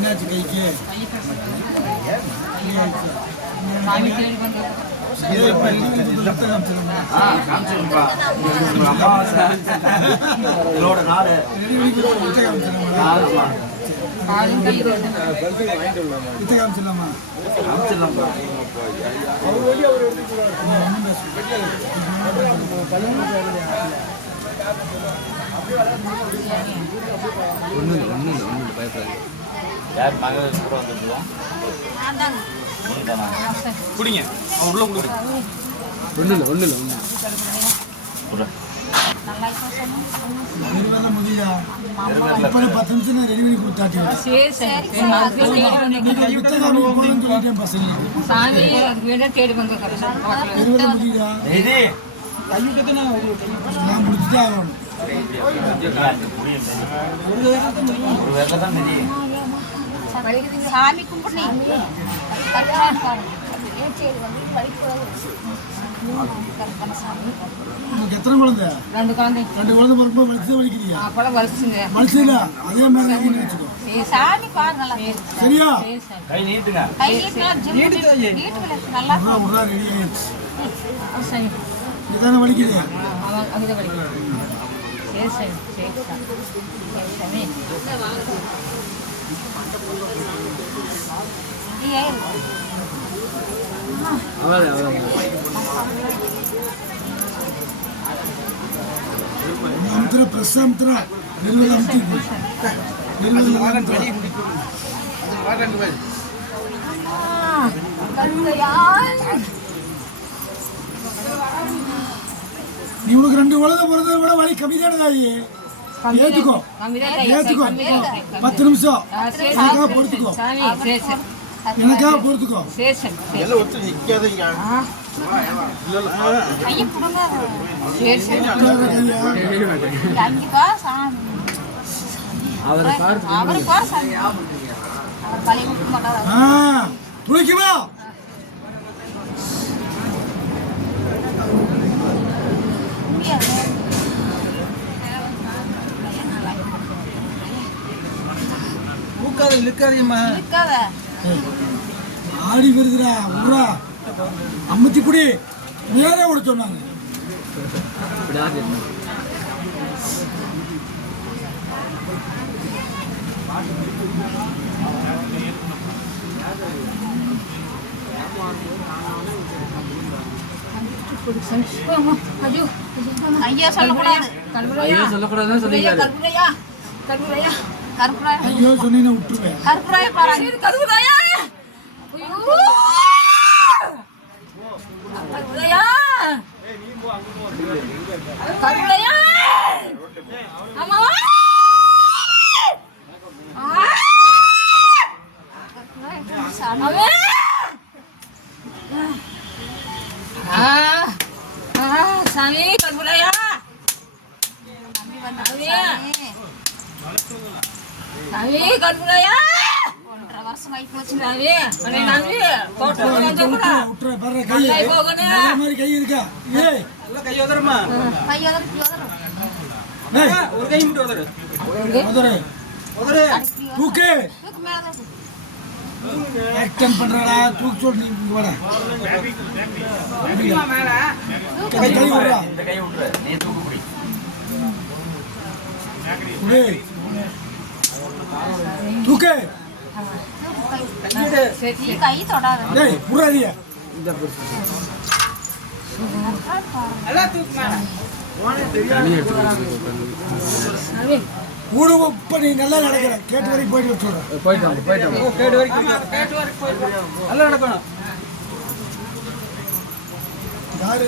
என்னாச்சு கைக்கு? குடிங்க உள்ள ஒண்ணு முடியா 10 நிமிஷம் ரெடி பண்ணி கொடுத்தாச்சு. நான் முடிச்சுட்டே ஆகணும். சாமி கும்பிட்டு எத்தனை குழந்தை? 2 குழந்தை. 2 குழந்தை பிறப்பு வலிக்குதியா? அப்பெல்லாம் வலிச்சுங்க. வலிச்சல அதே மாதிரி வச்சுக்கோ. சாமி பாருங்களா? சரியா? கை நீட்டுங்க. கை நீட்டுங்க. நல்லா உடா ரெடி ஆயிடுச்சு. சரி. இதானே வலிக்குது? அங்கே வலிக்குது. சரி சரி சரி சரி. அமுத்துற பிரஸ் அமுத்துற நெல்வெல்ல அமுத்தி நீ உனக்கு 2 குழந்தை பிறந்ததை விட வலி கம்மிதானதாயி. ஏத்துக்கோ 10 நிமிஷம் எனக்காக பொறுத்துக்கோ. எனக்காக பொறுத்துக்கோ. துளைக்குமா? ஆடி வருதுடா ஊரா அம்மத்தி குடி நேரே விட சொன்னாங்க. ஐயா சொல்லக்கூடாது. ஐயோ சொன்னீங்கன்னா விட்டுருவேன். கருப்புராயா பாருங்க. கருப்புராயா. கருப்புராயா. கருப்புராயா. அம்மா. சாமி. சாமி கருப்புராயா. சாமி கருப்புராயா. 1.5 வருஷம் ஆகி போச்சு. கை இருக்கா? கை உதறமா? ஒரு கை மட்டும் உதறு. தூக்கு ஆக்டன் பண்றடா. தூக்கு சொல்லி வர கை விடுறா. இந்த கை விடுற நீ தூக்கு பிடி. தூக்கு கை தொடாத. டேய் புறாதிய இந்த எல்லாம் தூக்கு மேல தண்ணி எடுத்து ஊடு உப்ப நீ நல்லா நடக்கிற. கேட்டு வரைக்கும் போயிட்டு சொல்றேன். போயிட்டாங்க கேட்டு வரைக்கும் நல்லா நடக்கணும். யாரு